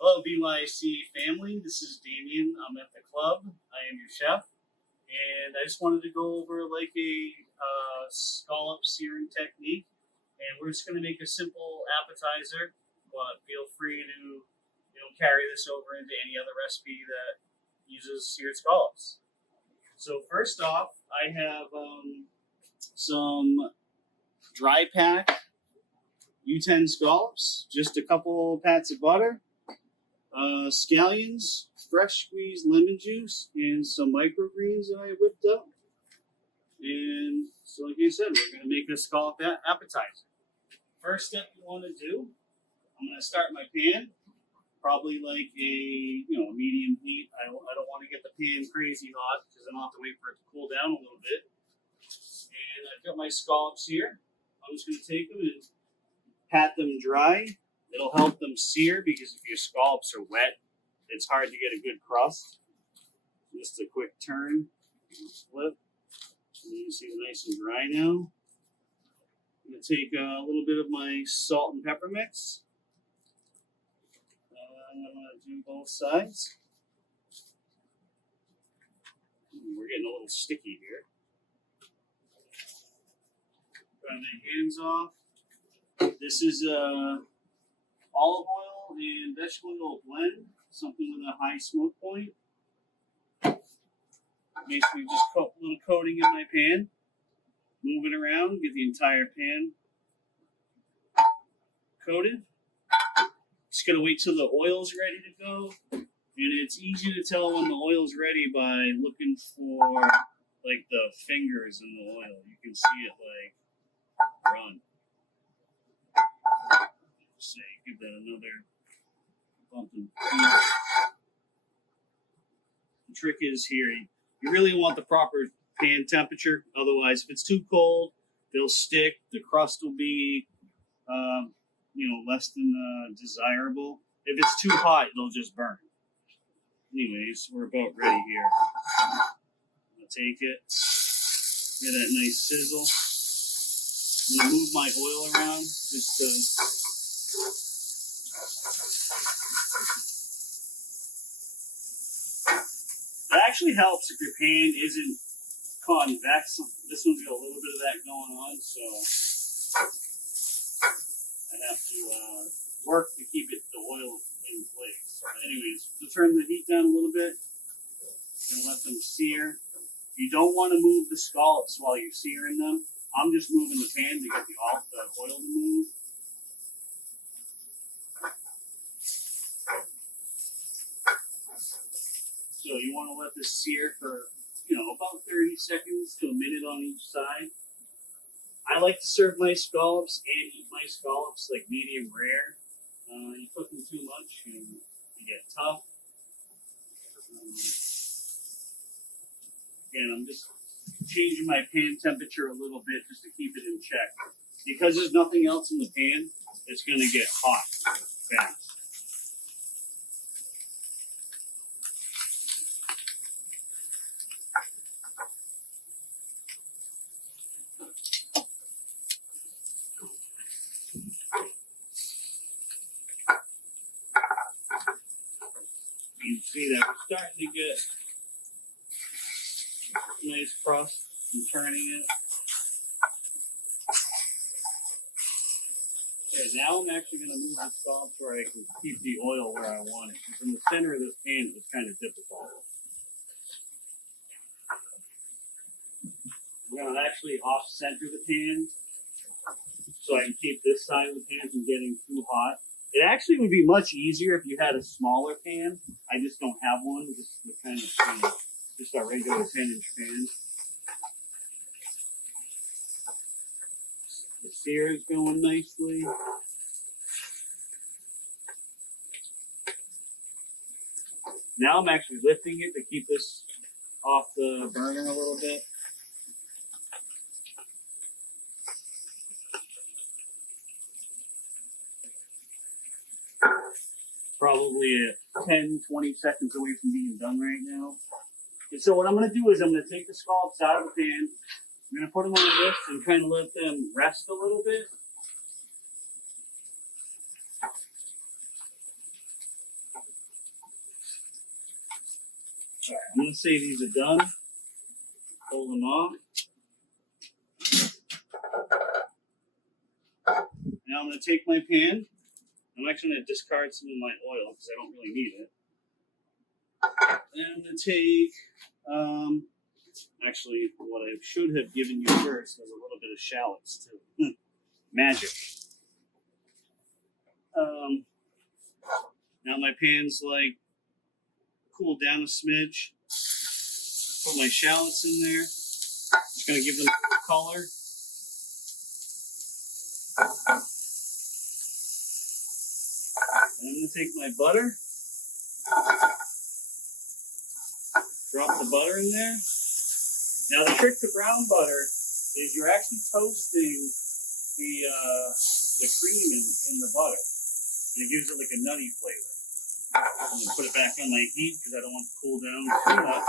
Hello, BYC family. This is Damion. I'm at the club. I am your chef, and I just wanted to go over like a scallop searing technique. And we're just going to make a simple appetizer, but feel free to carry this over into any other recipe that uses seared scallops. So first off, I have some dry pack U10 scallops, just a couple pats of butter, scallions, fresh squeezed lemon juice, and some microgreens that I whipped up. And so like I said, we're going to make a scallop appetizer. First step you want to do, I'm going to start my pan, probably like a medium heat. I don't want to get the pan crazy hot because then I'll have to wait for it to cool down a little bit. And I've got my scallops here. I'm just going to take them and pat them dry. It'll help them sear because if your scallops are wet, it's hard to get a good crust. Just a quick turn, flip. And you can see they're nice and dry now. I'm going to take a little bit of my salt and pepper mix. I'm going to do both sides. We're getting a little sticky here. Got my hands off. This is olive oil and vegetable oil blend, something with a high smoke point. Basically just a little coating in my pan. Move it around, get the entire pan coated. Just gonna wait till the oil's ready to go. And it's easy to tell when the oil's ready by looking for like the fingers in the oil. You can see it like run. Say, give that another bump and beat. The trick is here, you really want the proper pan temperature. Otherwise, if it's too cold, they'll stick. The crust will be, less than desirable. If it's too hot, it'll just burn. Anyways, we're about ready here. I'm gonna take it, get that nice sizzle. I'm gonna move my oil around just to. It actually helps if your pan isn't convex. This one's got a little bit of that going on, so I have to work to keep the oil in place. But anyways, to turn the heat down a little bit and let them sear. You don't want to move the scallops while you're searing them. I'm just moving the pan to get the oil to move. So you want to let this sear for, about 30 seconds to a minute on each side. I like to serve my scallops and eat my scallops like medium rare. You cook them too much and you get tough. Again, I'm just changing my pan temperature a little bit just to keep it in check. Because there's nothing else in the pan, it's going to get hot fast. You can see that we're starting to get a nice crust and turning it. Okay, now I'm actually going to move the scallops where I can keep the oil where I want it. Because in the center of this pan, it's kind of difficult. I'm going to actually off-center the pan so I can keep this side of the pan from getting too hot. It actually would be much easier if you had a smaller pan. I just don't have one. Just the kind of just a regular 10-inch pan. The sear is going nicely. Now I'm actually lifting it to keep this off the burner a little bit. Probably 10-20 seconds away from being done right now. And so what I'm going to do is I'm going to take the scallops out of the pan. I'm going to put them on this and kind of let them rest a little bit. gonna say these are done. Pull them off. Now I'm gonna take my pan. I'm actually gonna discard some of my oil because I don't really need it. And I'm gonna take, actually, what I should have given you first was a little bit of shallots too. Magic. Now my pan's like cooled down a smidge. Put my shallots in there. Just gonna give them a color. And I'm gonna take my butter. Drop the butter in there. Now the trick to brown butter is you're actually toasting the cream in the butter. And it gives it like a nutty flavor. I'm gonna put it back on my heat because I don't want it to cool down too much.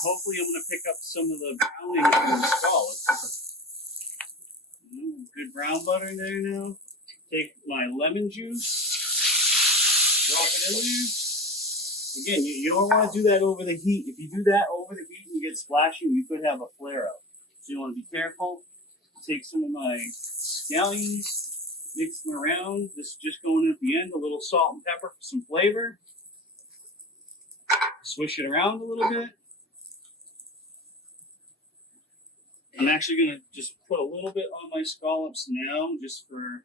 Hopefully I'm gonna pick up some of the browning from the scallops. Good brown butter in there now. Take my lemon juice. Drop it in there. Again, you don't want to do that over the heat. If you do that over the heat and you get splashing, you could have a flare up. So you want to be careful. Take some of my scallions, mix them around. This is just going at the end, a little salt and pepper for some flavor. Swish it around a little bit. I'm actually going to just put a little bit on my scallops now, just for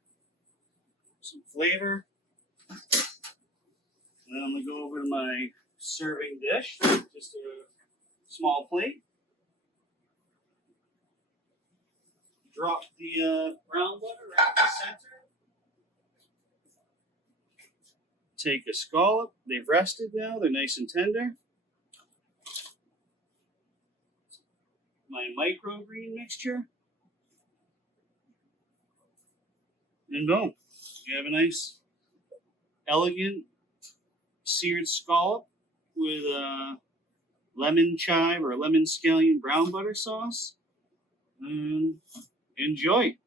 some flavor. And then I'm going to go over to my serving dish, just a small plate. Drop the brown butter right in the center. Take a scallop. They've rested now. They're nice and tender. My microgreen mixture. And boom. You have a nice, elegant seared scallop with lemon chive or lemon scallion brown butter sauce. Enjoy.